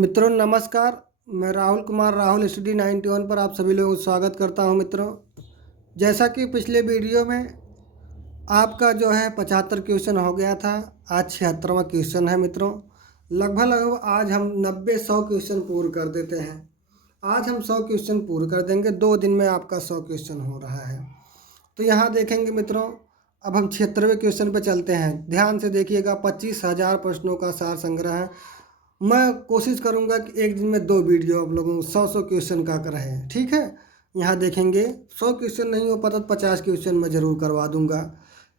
मित्रों नमस्कार। मैं राहुल कुमार राहुल स्टडी 91 पर आप सभी लोगों का स्वागत करता हूं। मित्रों, जैसा कि पिछले वीडियो में आपका जो है 75 क्वेश्चन हो गया था, आज 76वां क्वेश्चन है। मित्रों, लगभग आज हम 90-100 क्वेश्चन पूर्ण कर देते हैं। आज हम 100 क्वेश्चन पूर्ण कर देंगे। 2 दिन में आपका 100 क्वेश्चन हो रहा है। तो यहाँ देखेंगे मित्रों, अब हम 76वें क्वेश्चन पर चलते हैं। ध्यान से देखिएगा, 25,000 प्रश्नों का सार संग्रह है। मैं कोशिश करूंगा कि एक दिन में 2 वीडियो आप लोगों को 100 क्वेश्चन का कराएं, ठीक है। यहाँ देखेंगे 100 क्वेश्चन नहीं हो पाता तो 50 क्वेश्चन मैं ज़रूर करवा दूंगा,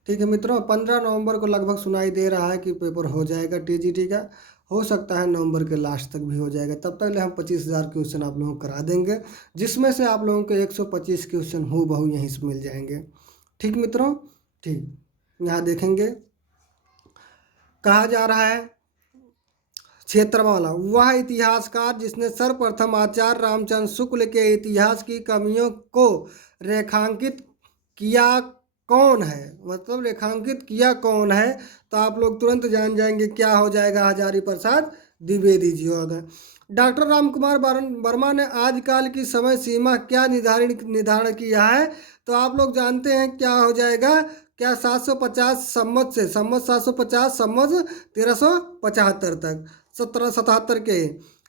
ठीक है। मित्रों, 15 नवंबर को लगभग सुनाई दे रहा है कि पेपर हो जाएगा टीजीटी का। हो सकता है नवंबर के लास्ट तक भी हो जाएगा। तब तक हम 25,000 क्वेश्चन आप लोगों को करा देंगे, जिसमें से आप लोगों को 125 क्वेश्चन हूबहू यहीं से मिल जाएंगे, ठीक मित्रों। ठीक, यहाँ देखेंगे कहा जा रहा है 76वां वाला, वह इतिहासकार जिसने सर्वप्रथम आचार्य रामचंद्र शुक्ल के इतिहास की कमियों को रेखांकित किया कौन है। मतलब रेखांकित किया कौन है, तो आप लोग तुरंत जान जाएंगे क्या हो जाएगा। हजारी प्रसाद द्विवेदी जी होगा। डॉक्टर रामकुमार वर्मा ने आजकल की समय सीमा क्या निर्धारण किया है, तो आप लोग जानते हैं क्या हो जाएगा। क्या 750 सम्मत से, सम्मत 750 सम्मत 1375 तक, 1777 के,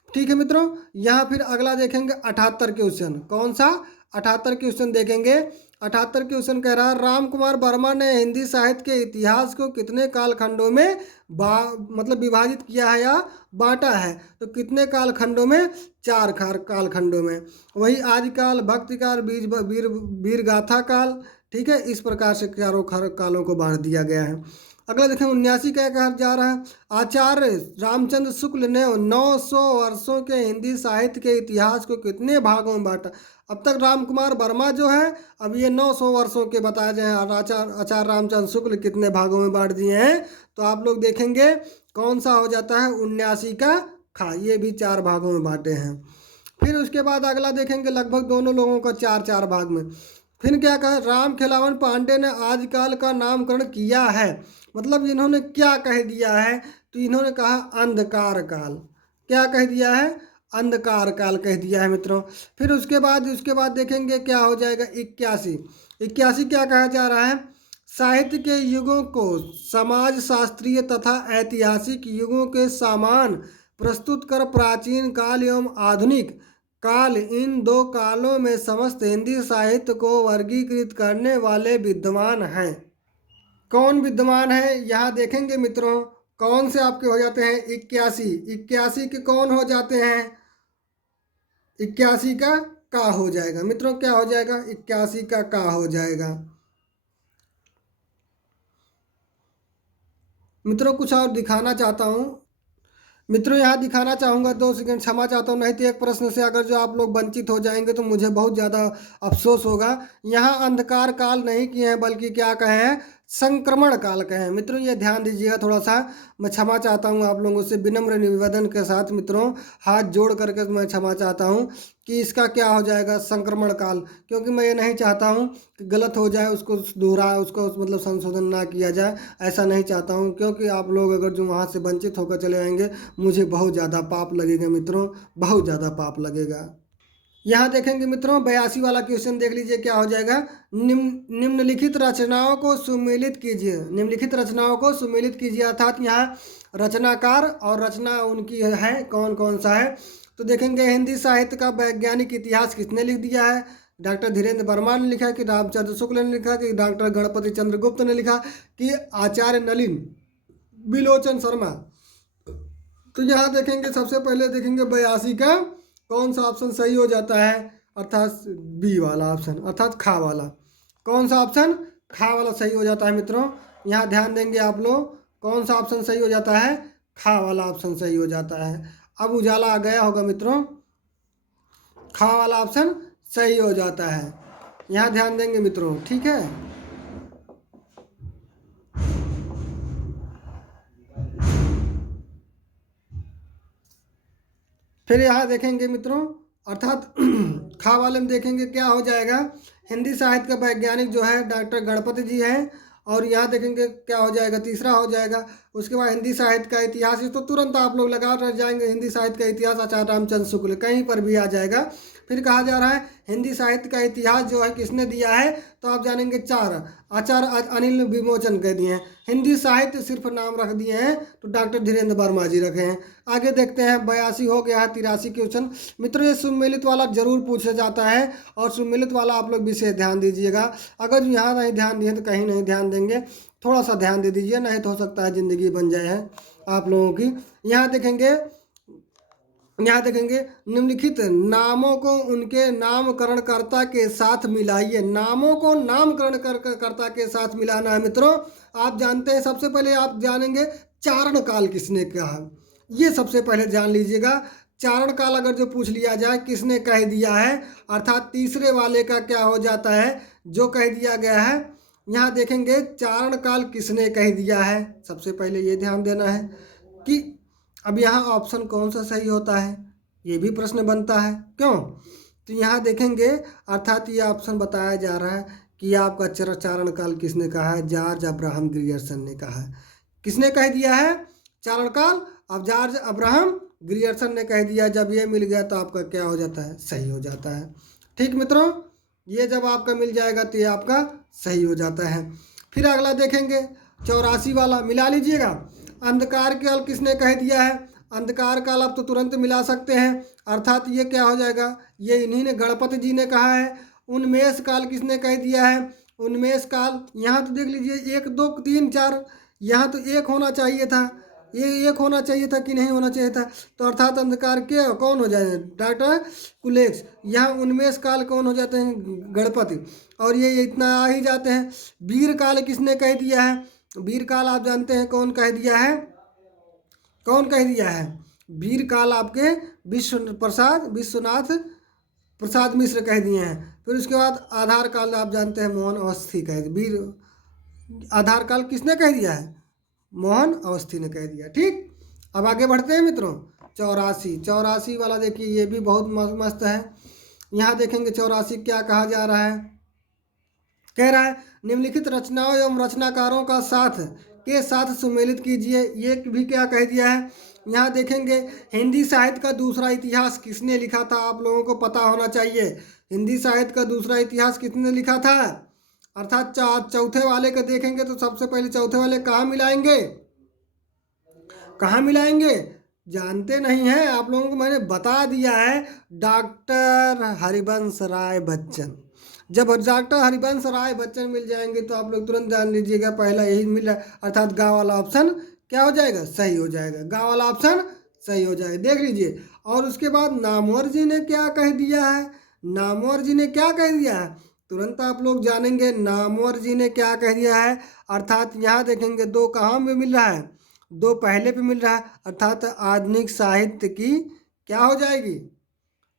ठीक है मित्रों। यहाँ फिर अगला देखेंगे 78 क्वेश्चन। कौन सा 78 क्वेश्चन देखेंगे। 78 क्वेश्चन कह रहा है, राम कुमार वर्मा ने हिंदी साहित्य के इतिहास को कितने कालखंडों में मतलब विभाजित किया है या बांटा है, तो कितने कालखंडों में, 4 कालखंडों में। वही आदिकाल, भक्ति काल, वीर वीर गाथा काल, ठीक है। इस प्रकार से चारों कालों को बांट दिया गया है। अगला देखें 79 क्या कहा जा रहा है, आचार्य रामचंद्र शुक्ल ने 900 वर्षों के हिंदी साहित्य के इतिहास को कितने भागों में बांटा। अब तक राम कुमार वर्मा जो है, अब ये 900 वर्षों के बताए जाए और आचार्य रामचंद्र शुक्ल कितने भागों में बांट दिए हैं, तो आप लोग देखेंगे कौन सा हो जाता है 79 का खा, ये भी 4 भागों में बांटे हैं। फिर उसके बाद अगला देखेंगे लगभग दोनों लोगों का 4-4 भाग में। फिर क्या कहा, राम खिलावन पांडे ने आजकल का नामकरण किया है। मतलब इन्होंने क्या कह दिया है, तो इन्होंने कहा अंधकार काल। क्या कह दिया है, अंधकार काल कह दिया है मित्रों। फिर उसके बाद देखेंगे क्या हो जाएगा 81। 81 क्या कहा जा रहा है, साहित्य के युगों को समाज शास्त्रीय तथा ऐतिहासिक युगों के समान प्रस्तुत कर प्राचीन काल एवं आधुनिक काल, इन 2 कालों में समस्त हिंदी साहित्य को वर्गीकृत करने वाले विद्वान हैं। कौन विद्वान है, यहाँ देखेंगे मित्रों कौन से आपके हो जाते हैं 81 के कौन हो जाते हैं, 81 का हो जाएगा मित्रों। क्या हो जाएगा, 81 का हो जाएगा मित्रों। कुछ और दिखाना चाहता हूँ मित्रों, यहाँ दिखाना चाहूँगा, 2 सेकंड क्षमा चाहता हूँ, नहीं तो एक प्रश्न से अगर जो आप लोग वंचित हो जाएंगे तो मुझे बहुत ज़्यादा अफसोस होगा। यहाँ अंधकार काल नहीं किए हैं, बल्कि क्या कहे हैं, संक्रमण काल कहे हैं मित्रों। ये ध्यान दीजिएगा थोड़ा सा। मैं क्षमा चाहता हूँ आप लोगों से, विनम्र निवेदन के साथ मित्रों, हाथ जोड़ करके मैं क्षमा चाहता हूँ कि इसका क्या हो जाएगा, संक्रमण काल। क्योंकि मैं ये नहीं चाहता हूँ कि गलत हो जाए, उसको दोहरा, उसको मतलब संशोधन ना किया जाए, ऐसा नहीं चाहता हूँ। क्योंकि आप लोग अगर जो वहाँ से वंचित होकर चले आएंगे, मुझे बहुत ज़्यादा पाप लगेगा मित्रों, बहुत ज़्यादा पाप लगेगा। यहाँ देखेंगे मित्रों 82 वाला क्वेश्चन देख लीजिए क्या हो जाएगा, निम्नलिखित रचनाओं को सुमेलित कीजिए। निम्नलिखित रचनाओं को सुमेलित कीजिए, अर्थात यहाँ रचनाकार और रचना उनकी है, कौन कौन सा है। तो देखेंगे हिंदी साहित्य का वैज्ञानिक इतिहास किसने लिख दिया है, डॉक्टर धीरेन्द्र वर्मा ने लिखा, कि रामचंद्र शुक्ल ने लिखा, कि डॉक्टर गणपति चंद्र गुप्त ने लिखा, कि आचार्य नलिन बिलोचन शर्मा। तो यहाँ देखेंगे सबसे पहले देखेंगे 82 का कौन सा ऑप्शन सही हो जाता है, अर्थात बी वाला ऑप्शन, अर्थात खा वाला। कौन सा ऑप्शन, खा वाला सही हो जाता है मित्रों। यहाँ ध्यान देंगे आप लोग, कौन सा ऑप्शन सही हो जाता है, खा वाला ऑप्शन सही हो जाता है। अब उजाला आ गया होगा मित्रों, खा वाला ऑप्शन सही हो जाता है। यहाँ ध्यान देंगे मित्रों, ठीक है। फिर यहाँ देखेंगे मित्रों, अर्थात खा वाले में देखेंगे क्या हो जाएगा, हिंदी साहित्य का वैज्ञानिक जो है डॉक्टर गणपति जी हैं, और यहाँ देखेंगे क्या हो जाएगा, तीसरा हो जाएगा। उसके बाद हिंदी साहित्य का इतिहास, ये तो तुरंत आप लोग लगा रह जाएंगे, हिंदी साहित्य का इतिहास आचार्य रामचंद्र शुक्ल, कहीं पर भी आ जाएगा। फिर कहा जा रहा है हिंदी साहित्य का इतिहास जो है किसने दिया है, तो आप जानेंगे 4 आचार्य अनिल विमोचन कह दिए हैं। हिंदी साहित्य सिर्फ नाम रख दिए हैं तो डॉक्टर धीरेन्द्र वर्मा जी रखे हैं। आगे देखते हैं, 82 हो गया है, 83 क्वेश्चन। मित्रों ये सुमेलित वाला जरूर पूछा जाता है और सुमेलित वाला आप लोग विशेष ध्यान दीजिएगा। अगर यहाँ नहीं ध्यान दिए तो कहीं नहीं ध्यान देंगे, थोड़ा सा ध्यान दे दीजिए, नहीं तो हो सकता है ज़िंदगी बन जाए है आप लोगों की। यहाँ देखेंगे निम्नलिखित नामों को उनके नामकरणकर्ता के साथ मिलाइए। नामों को नामकरण कर्ता के साथ मिलाना है मित्रों। आप जानते हैं, सबसे पहले आप जानेंगे चारण काल किसने कहा, ये सबसे पहले जान लीजिएगा। चारण काल अगर जो पूछ लिया जाए किसने कह दिया है, अर्थात तीसरे वाले का क्या हो जाता है, जो कह दिया गया है। यहाँ देखेंगे चारण काल किसने कह दिया है, सबसे पहले ये ध्यान देना है कि अब यहाँ ऑप्शन कौन सा सही होता है, ये भी प्रश्न बनता है। क्यों, तो यहाँ देखेंगे अर्थात ये ऑप्शन बताया जा रहा है कि आपका चारण काल किसने कहा है, जॉर्ज अब्राहम ग्रियर्सन ने कहा है। किसने कह दिया है चारण काल, अब जॉर्ज अब्राहम ग्रियर्सन ने कह दिया। जब ये मिल गया तो आपका क्या हो जाता है, सही हो जाता है। ठीक मित्रों, ये जब आपका मिल जाएगा तो ये आपका सही हो जाता है। फिर अगला देखेंगे 84 वाला, मिला लीजिएगा। अंधकार काल किसने कह दिया है, अंधकार काल आप तो तुरंत मिला सकते हैं, अर्थात ये क्या हो जाएगा, ये इन्हीं ने गणपति जी ने कहा है। उन्मेष काल किसने कह दिया है, उन्मेष काल, यहाँ तो देख लीजिए 1 2 3 4, यहाँ तो 1 होना चाहिए था, ये 1 होना चाहिए था कि नहीं होना चाहिए था, तो अर्थात अंधकार के कौन हो जाए, डॉक्टर कुलेक्स। यहाँ उन्मेष काल कौन हो जाते हैं, गणपति, और ये इतना आ ही जाते हैं। वीर काल किसने कह दिया है, वीर काल आप जानते हैं कौन कह दिया है, कौन कह दिया है, वीर काल आपके विश्वनाथ प्रसाद मिश्र कह दिए हैं। फिर उसके बाद आधार काल आप जानते हैं मोहन अवस्थी कह दिया, वीर आधार काल किसने कह दिया है, मोहन अवस्थी ने कह दिया। ठीक, अब आगे बढ़ते हैं मित्रों। 84 वाला देखिए, ये भी बहुत मस्त है। यहाँ देखेंगे 84 क्या कहा जा रहा है, कह रहा है निम्नलिखित रचनाओं एवं रचनाकारों का साथ सुमेलित कीजिए। ये भी क्या कह दिया है, यहाँ देखेंगे हिंदी साहित्य का दूसरा इतिहास किसने लिखा था, आप लोगों को पता होना चाहिए। हिंदी साहित्य का दूसरा इतिहास किसने लिखा था, अर्थात चौथे वाले का देखेंगे तो सबसे पहले चौथे वाले कहाँ मिलाएंगे, कहाँ मिलाएंगे, जानते नहीं हैं आप लोगों को मैंने बता दिया है, डॉक्टर हरिवंश राय बच्चन। जब डॉक्टर हरिवंश राय बच्चन मिल जाएंगे तो आप लोग तुरंत जान लीजिएगा पहला यही मिल रहा है, अर्थात गा वाला ऑप्शन क्या हो जाएगा, सही हो जाएगा, गा वाला ऑप्शन सही हो जाएगा, देख लीजिए। और उसके बाद नामवर जी ने क्या कह दिया है, नामवर जी ने क्या कह दिया है, तुरंत आप लोग जानेंगे नामवर जी ने क्या कह दिया है। अर्थात यहाँ देखेंगे 2 कहाँ में मिल रहा है, 2 पहले पे मिल रहा है, अर्थात आधुनिक साहित्य की क्या हो जाएगी,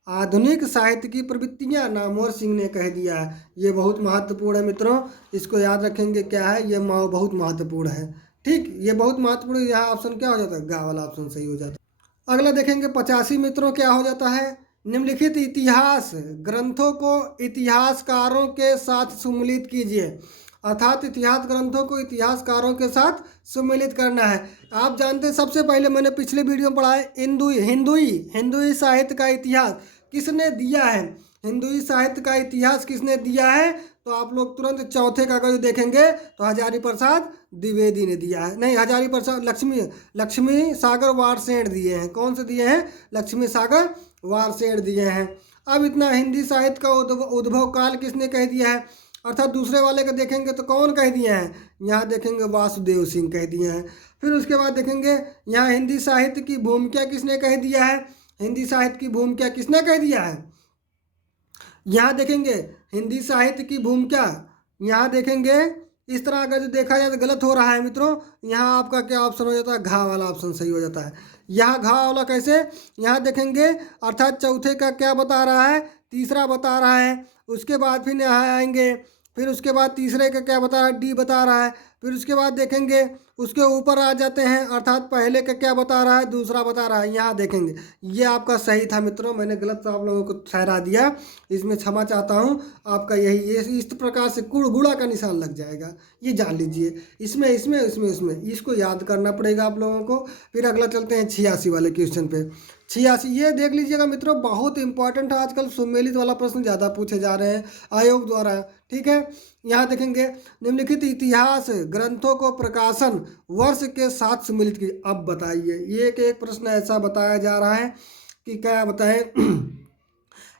आधुनिक साहित्य की प्रवृत्तियाँ नामवर सिंह ने कह दिया है। ये बहुत महत्वपूर्ण है मित्रों, इसको याद रखेंगे क्या है, ये बहुत महत्वपूर्ण है। ठीक, ये बहुत महत्वपूर्ण, यहाँ ऑप्शन क्या हो जाता है, गा वाला ऑप्शन सही हो जाता है। अगला देखेंगे 85 मित्रों क्या हो जाता है, निम्नलिखित इतिहास ग्रंथों को इतिहासकारों के साथ सम्मिलित कीजिए। अर्थात इतिहास ग्रंथों को इतिहासकारों के साथ सम्मिलित करना है। आप जानते हैं सबसे पहले मैंने पिछले वीडियो में पढ़ा है हिंदुई साहित्य का इतिहास किसने दिया है, हिंदुई साहित्य का इतिहास किसने दिया है, तो आप लोग तुरंत चौथे का अगर देखेंगे तो हजारी प्रसाद द्विवेदी ने दिया है, नहीं हजारी प्रसाद लक्ष्मी सागर वारसेन दिए हैं, कौन से दिए हैं, लक्ष्मी सागर वारसेन दिए हैं। अब इतना हिंदी साहित्य का उद्भव काल किसने कह दिया है, अर्थात दूसरे वाले का देखेंगे तो कौन कह दिए हैं, यहाँ देखेंगे वासुदेव सिंह कह दिए हैं। फिर उसके बाद देखेंगे यहाँ हिंदी साहित्य की भूमिका किसने कह दिया है, हिंदी साहित्य की भूमिका किसने कह दिया है, यहाँ देखेंगे हिंदी साहित्य की भूमिका, यहाँ देखेंगे इस तरह अगर जो देखा जाए तो गलत हो रहा है मित्रों, यहाँ आपका क्या ऑप्शन हो जाता है, घा वाला ऑप्शन सही हो जाता है। यहाँ घा वाला कैसे, यहाँ देखेंगे अर्थात चौथे का क्या बता रहा है, तीसरा बता रहा है। उसके बाद फिर यहाँ आएंगे फिर उसके बाद तीसरे का क्या बता रहा है, डी बता रहा है। फिर उसके बाद देखेंगे उसके ऊपर आ जाते हैं, अर्थात पहले का क्या बता रहा है, दूसरा बता रहा है। यहाँ देखेंगे ये आपका सही था मित्रों, मैंने गलत आप लोगों को ठहरा दिया, इसमें क्षमा चाहता हूँ। आपका यही ये इस प्रकार से गुड़ा का निशान लग जाएगा, ये जान लीजिए। इसमें इसमें इसमें इसमें इसको याद करना पड़ेगा आप लोगों को। फिर अगला चलते हैं 86 वाले क्वेश्चन पे। 86 ये देख लीजिएगा मित्रों, बहुत इंपॉर्टेंट है, आजकल सुमेलित वाला प्रश्न ज़्यादा पूछे जा रहे हैं आयोग द्वारा। ठीक है, यहाँ देखेंगे निम्नलिखित इतिहास ग्रंथों को प्रकाशन वर्ष के साथ सुमेलित की। अब बताइए, ये एक प्रश्न ऐसा बताया जा रहा है कि क्या बताएं।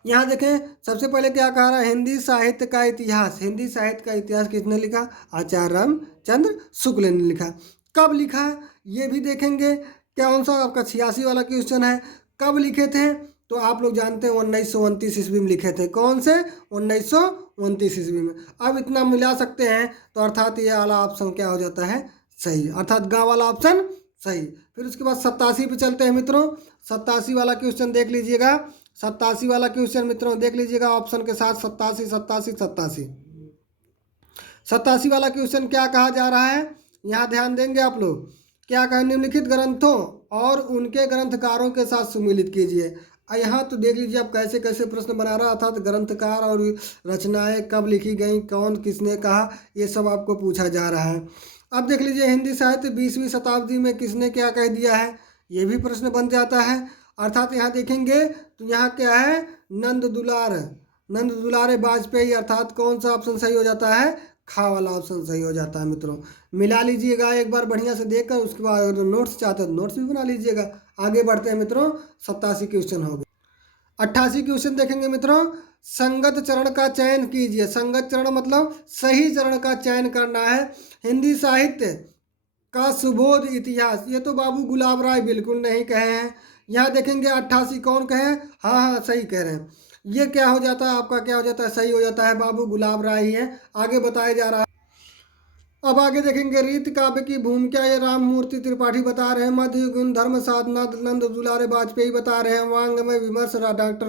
यहाँ देखें सबसे पहले क्या कहा रहा है, हिंदी साहित्य का इतिहास। हिंदी साहित्य का इतिहास किसने लिखा, आचार्य रामचंद्र शुक्ल ने लिखा। कब लिखा ये भी देखेंगे। कौन सा आपका 86 वाला क्वेश्चन है, कब लिखे थे, तो आप लोग जानते हैं 1929 ईस्वी में लिखे थे। कौन से, 1929 ईस्वी में। अब इतना मिला सकते हैं, तो अर्थात ये वाला ऑप्शन क्या हो जाता है, सही, अर्थात गा वाला ऑप्शन सही। फिर उसके बाद 87 पे चलते हैं मित्रों। 87 वाला क्वेश्चन देख लीजिएगा। 87 वाला क्वेश्चन मित्रों देख लीजिएगा ऑप्शन के साथ, 87 87 87। 87 वाला क्वेश्चन क्या कहा जा रहा है, यहाँ ध्यान देंगे आप लोग। क्या कहें, निम्नलिखित ग्रंथों और उनके ग्रंथकारों के साथ सुमेलित कीजिए। यहाँ तो देख लीजिए आप कैसे कैसे प्रश्न बना रहा था, तो ग्रंथकार और रचनाएं कब लिखी गई, कौन किसने कहा, ये सब आपको पूछा जा रहा है। अब देख लीजिए हिंदी साहित्य 20वीं शताब्दी में किसने क्या कह दिया है, ये भी प्रश्न बन जाता है। अर्थात यहाँ देखेंगे तो यहाँ क्या है, नंद दुलारे वाजपेयी, अर्थात कौन सा ऑप्शन सही हो जाता है, खा वाला ऑप्शन सही हो जाता है मित्रों। मिला लीजिएगा एक बार बढ़िया से देखकर, उसके बाद अगर नोट्स चाहते हैं तो नोट्स भी बना लीजिएगा। आगे बढ़ते हैं मित्रों, 87 क्वेश्चन हो गए। 88 क्वेश्चन देखेंगे मित्रों, संगत चरण का चयन कीजिए। संगत चरण मतलब सही चरण का चयन करना है। हिंदी साहित्य का सुबोध इतिहास, ये तो बाबू गुलाब राय बिल्कुल नहीं कहे हैं। यहाँ देखेंगे 88 कौन कहे, हाँ हाँ सही कह रहे हैं। ये क्या हो जाता है आपका, क्या हो जाता है, सही हो जाता है, बाबू गुलाब राय ही है। आगे बताया जा रहा है। अब आगे देखेंगे रीत काव्य की भूमिका, ये राममूर्ति त्रिपाठी बता रहे हैं। मध्य गुण धर्म साधना नंद दुलारे वाजपेयी बता रहे हैं। वांग्मय विमर्श डॉक्टर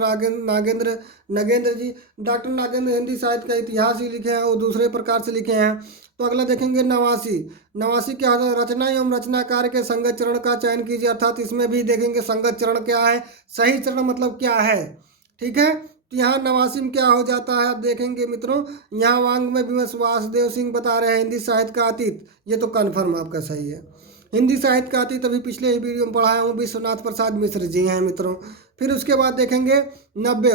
नागेंद्र जी। डॉक्टर नागेंद्र हिंदी साहित्य का इतिहास ही लिखे हैं और दूसरे प्रकार से लिखे हैं। तो अगला देखेंगे 89 क्या होता है, रचना एवं रचनाकार के संगत चरण का चयन कीजिए। अर्थात इसमें भी देखेंगे संगत चरण क्या है, सही चरण मतलब क्या है। ठीक है, तो यहाँ 89 में क्या हो जाता है, आप देखेंगे मित्रों, यहाँ वांग्मय विमर्श वासुदेव सिंह बता रहे हैं हिंदी साहित्य का अतीत, ये तो कन्फर्म आपका सही है। हिंदी साहित्य का अतीत अभी पिछले ही वीडियो में पढ़ाया हूँ, विश्वनाथ प्रसाद मिश्र जी हैं मित्रों। फिर उसके बाद देखेंगे 90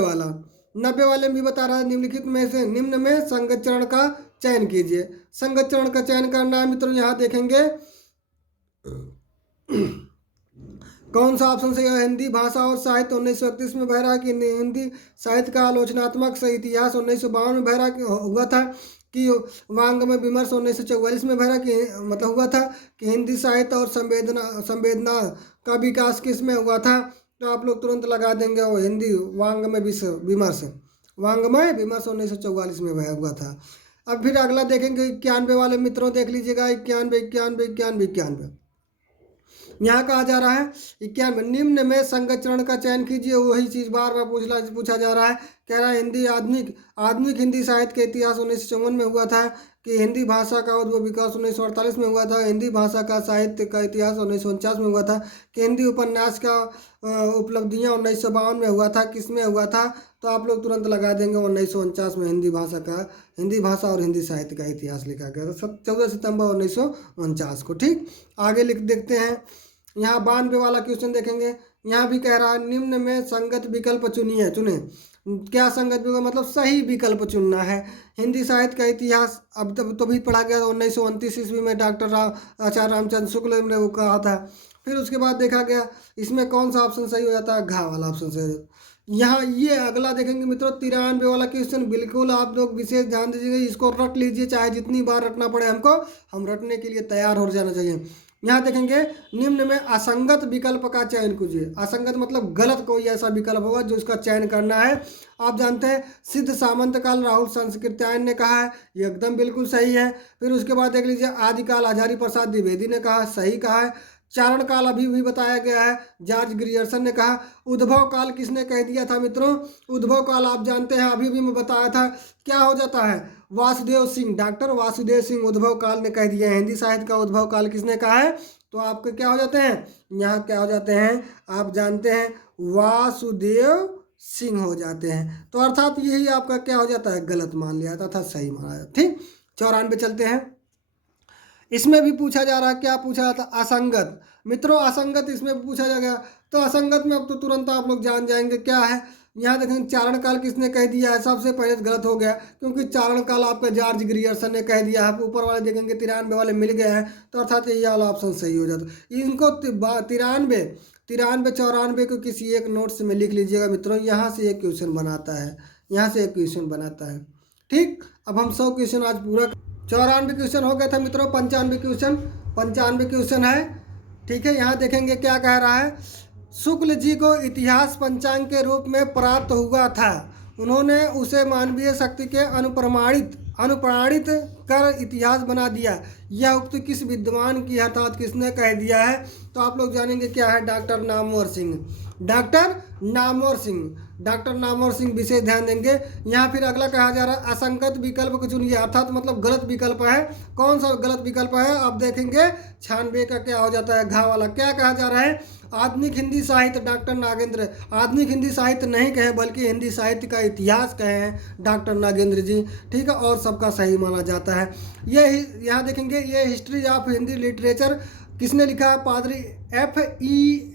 वाले में भी बता रहा है, निम्नलिखित में से निम्न में संगत चरण का चयन कीजिए। संगत चरण का चयन करना है मित्रों, यहाँ देखेंगे कौन सा ऑप्शन सही है। हिंदी भाषा और साहित्य 1931 में बहरा कि हिंदी साहित्य का आलोचनात्मक से इतिहास 1952 में बहरा हुआ था कि वांग्मय विमर्श 1944 में बहरा कि मतलब हुआ था कि हिंदी साहित्य और संवेदना का विकास किस में हुआ था। तो आप लोग तुरंत लगा देंगे वो हिंदी वांग्मय विमर्श 1944 में बहरा हुआ था। अब फिर अगला देखेंगे 91 वाले मित्रों देख लीजिएगा, 91 यहाँ कहा जा रहा है 91 निम्न में संगत चरण का चयन कीजिए। वही चीज़ बार बार पूछा जा रहा है। कह रहा है हिंदी आधुनिक हिंदी साहित्य का इतिहास 1954 में हुआ था कि हिंदी भाषा का उद्भव विकास 1948 में हुआ था। हिंदी भाषा का साहित्य का इतिहास 1949 में हुआ था कि हिंदी उपन्यास का उपलब्धियाँ 1952 में हुआ था, किस में हुआ था। तो आप लोग तुरंत लगा देंगे 1949 में हिंदी भाषा और हिंदी साहित्य का इतिहास लिखा गया था 14 सितंबर 1949 को। ठीक, आगे लिख देखते हैं। यहाँ 92 वाला क्वेश्चन देखेंगे। यहाँ भी कह रहा है निम्न में संगत विकल्प चुने। क्या संगत विकल्प मतलब सही विकल्प चुनना है। हिंदी साहित्य का इतिहास अब तक तो भी पढ़ा गया था 1929 ईस्वी में, डॉक्टर आचार्य रामचंद्र शुक्ल ने वो कहा था। फिर उसके बाद देखा गया इसमें कौन सा ऑप्शन सही हो जाता है, घा वाला ऑप्शन सही हो जाता है। यहाँ ये अगला देखेंगे मित्रों 93 वाला क्वेश्चन, बिल्कुल आप लोग विशेष ध्यान दीजिएगा, इसको रट लीजिए, चाहे जितनी बार रटना पड़े हमको, हम रटने के लिए तैयार हो जाना चाहिए। यहाँ देखेंगे निम्न में असंगत विकल्प का चयन कीजिए। असंगत मतलब गलत कोई ऐसा विकल्प होगा जो इसका चयन करना है। आप जानते हैं सिद्ध सामंत काल राहुल संस्कृत्यायन ने कहा है, ये एकदम बिल्कुल सही है। फिर उसके बाद देख लीजिए आदिकाल हजारी प्रसाद द्विवेदी ने कहा, सही कहा है। चारण काल अभी भी बताया गया है। जॉर्ज ग्रियर्सन ने कहा। उद्भव काल किसने कह दिया था मित्रों? उद्भव काल आप जानते हैं, अभी भी मैं बताया था, क्या हो जाता है? वासुदेव सिंह, डॉक्टर वासुदेव सिंह उद्भव काल ने कह दिया है। हिंदी साहित्य का उद्भव काल किसने कहा है? तो आपके क्या हो जाते हैं यहाँ, क्या हो जाते हैं आप जानते हैं, वासुदेव सिंह हो जाते हैं। तो अर्थात यही आपका क्या हो जाता है, गलत मान लिया जाता था, सही माना जाता। ठीक, 94 चलते हैं। इसमें भी पूछा जा रहा है, क्या पूछा जाता? असंगत। मित्रों असंगत इसमें भी पूछा जा गया। तो असंगत में अब तो तुरंत आप लोग जान जाएंगे क्या है। यहाँ देखेंगे चारण काल किसने कह दिया है? सबसे पहले तो गलत हो गया, क्योंकि चारण काल आपका जॉर्ज ग्रियर्सन ने कह दिया है। ऊपर वाले देखेंगे 93 वाले मिल गए हैं, तो अर्थात यही वाला ऑप्शन सही हो जाता। इनको 93 94 को किसी एक नोट्स में लिख लीजिएगा मित्रों। यहाँ से एक क्वेश्चन बनाता है, यहाँ से एक क्वेश्चन बनाता है। ठीक, अब हम 100 क्वेश्चन आज पूरा, 94 क्वेश्चन हो गए थे मित्रों। 95 क्वेश्चन है। ठीक है, यहाँ देखेंगे क्या कह रहा है। शुक्ल जी को इतिहास पंचांग के रूप में प्राप्त हुआ था। उन्होंने उसे मानवीय शक्ति के अनुप्राणित कर इतिहास बना दिया। यह उक्त किस विद्वान की, अर्थात किसने कह दिया है? तो आप लोग जानेंगे क्या है, डॉक्टर नामवर सिंह। डॉक्टर नामवर सिंह विशेष ध्यान देंगे। यहाँ फिर अगला कहा जा रहा है असंगत विकल्प को चुनिए, अर्थात मतलब गलत विकल्प है। कौन सा गलत विकल्प है आप देखेंगे। 96 का क्या हो जाता है, घा वाला। क्या कहा जा रहा है? आधुनिक हिंदी साहित्य, डॉक्टर नागेंद्र। आधुनिक हिंदी साहित्य नहीं कहे, बल्कि हिंदी साहित्य का इतिहास कहे हैं डॉक्टर नागेंद्र जी। ठीक है, और सबका सही माना जाता है। ये यहाँ देखेंगे, ये हिस्ट्री ऑफ हिंदी लिटरेचर किसने लिखा है? पादरी FEKE,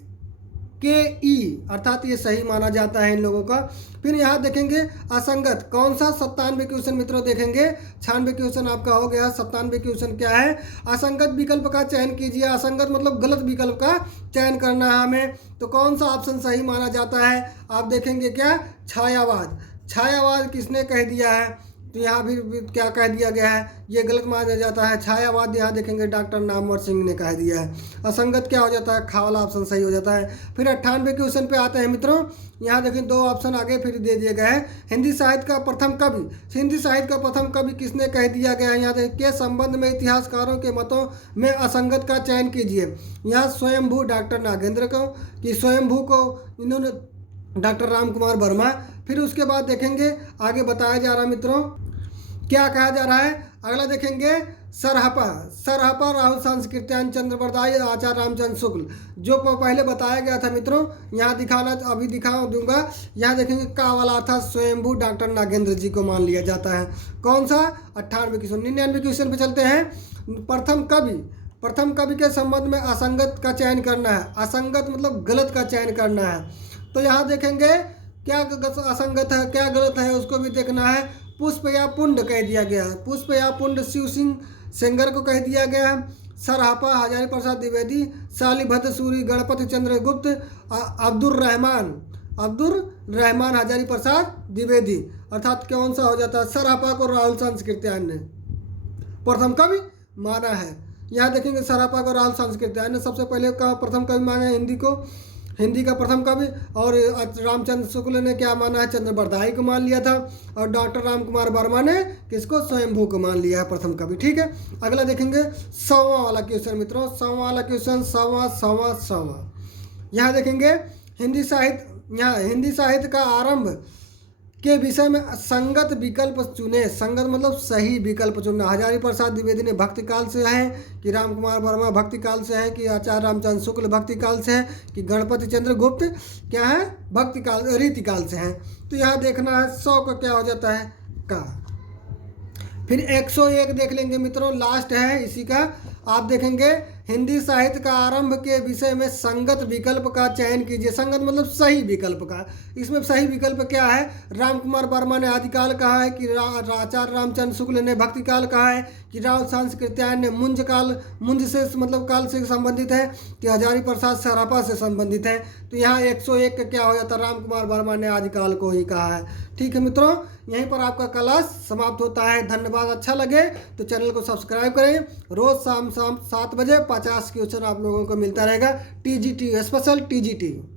अर्थात ये सही माना जाता है इन लोगों का। फिर यहाँ देखेंगे असंगत, कौन सा? 97 क्वेश्चन मित्रों देखेंगे। 96 क्वेश्चन आपका हो गया, 97 क्वेश्चन क्या है? असंगत विकल्प का चयन कीजिए। असंगत मतलब गलत विकल्प का चयन करना है हमें। तो कौन सा ऑप्शन सही माना जाता है? आप देखेंगे क्या, छायावाद। छायावाद किसने कह दिया है? तो यहाँ भी क्या कह दिया गया है, ये गलत माना जाता है। छायावाद यहाँ देखेंगे डॉक्टर नामवर सिंह ने कह दिया है। असंगत क्या हो जाता है, खा वाला ऑप्शन सही हो जाता है। फिर 98 क्वेश्चन पे आते हैं मित्रों। यहाँ देखें 2 ऑप्शन आगे फिर दे दिए गए हैं। हिंदी साहित्य का प्रथम कवि किसने कह दिया गया है? यहाँ के संबंध में इतिहासकारों के मतों में असंगत का चयन कीजिए। यहाँ स्वयंभू डॉक्टर नागेंद्र को, कि स्वयंभू को इन्होंने डॉक्टर राम कुमार वर्मा। फिर उसके बाद देखेंगे आगे बताया जा रहा है मित्रों, क्या कहा जा रहा है। अगला देखेंगे सरहपा राहुल संस्कृत्यान चंद्र बरदाई आचार्य रामचंद्र शुक्ल, जो पहले बताया गया था मित्रों। यहाँ दिखाना, अभी दिखा दूंगा। यहाँ देखेंगे का वाला था स्वयंभू डॉक्टर नागेंद्र जी को मान लिया जाता है। कौन सा? 98 क्वेश्चन। 99 क्वेश्चन पे चलते हैं। प्रथम कवि के संबंध में असंगत का चयन करना है। असंगत मतलब गलत का चयन करना है। तो यहाँ देखेंगे क्या असंगत है, क्या गलत है, उसको भी देखना है। पुष्प या पुंड कह दिया गया है। पुष्प या पुंड शिव सिंह सेंगर को कह दिया गया है। सरहपा हजारी प्रसाद द्विवेदी, शालिभद्र सूरी गणपति चंद्र गुप्त, अब्दुल रहमान हजारी प्रसाद द्विवेदी, अर्थात कौन सा हो जाता है? सरहपा को राहुल संस्कृत्यान ने प्रथम कवि माना है। यहाँ देखेंगे सरहपा को राहुल संस्कृत्यान ने सबसे पहले का प्रथम कवि माना है हिंदी का प्रथम कवि। और रामचंद्र शुक्ल ने क्या माना है? चंद्र बरदाई को मान लिया था। और डॉक्टर राम कुमार वर्मा ने किसको? स्वयंभू को मान लिया है प्रथम कवि। ठीक है, अगला देखेंगे 100वां वाला क्वेश्चन मित्रों। 100वां वाला क्वेश्चन, 100वां। यहाँ देखेंगे हिंदी साहित्य का आरंभ के विषय में संगत विकल्प चुने। संगत मतलब सही विकल्प चुनना। हजारी प्रसाद द्विवेदी ने भक्ति काल से है, कि राम कुमार वर्मा भक्ति काल से है, कि आचार्य रामचंद्र शुक्ल भक्ति काल से है, कि गणपति चंद्र गुप्त क्या है? भक्ति काल रीतिकाल से है। तो यहाँ देखना है 100 का क्या हो जाता है, का। फिर 101 देख लेंगे मित्रों, लास्ट है इसी का। आप देखेंगे हिंदी साहित्य का आरंभ के विषय में संगत विकल्प का चयन कीजिए। संगत मतलब सही विकल्प का। इसमें सही विकल्प क्या है? राम कुमार वर्मा ने आदिकाल कहा है, कि आचार्य रामचंद्र शुक्ल ने भक्ति काल कहा है, कि राहुल संस्कृत्यायन ने मुंज से मतलब काल से संबंधित है, कि हजारी प्रसाद सरहपा से संबंधित है। तो यहाँ 101 का क्या हो जाता है? राम कुमार वर्मा ने आदिकाल को ही कहा है। ठीक है मित्रों, यहीं पर आपका क्लास समाप्त होता है। धन्यवाद। अच्छा लगे तो चैनल को सब्सक्राइब करें। रोज़ शाम 7 बजे 50 क्वेश्चन आप लोगों को मिलता रहेगा। TGT special TGT।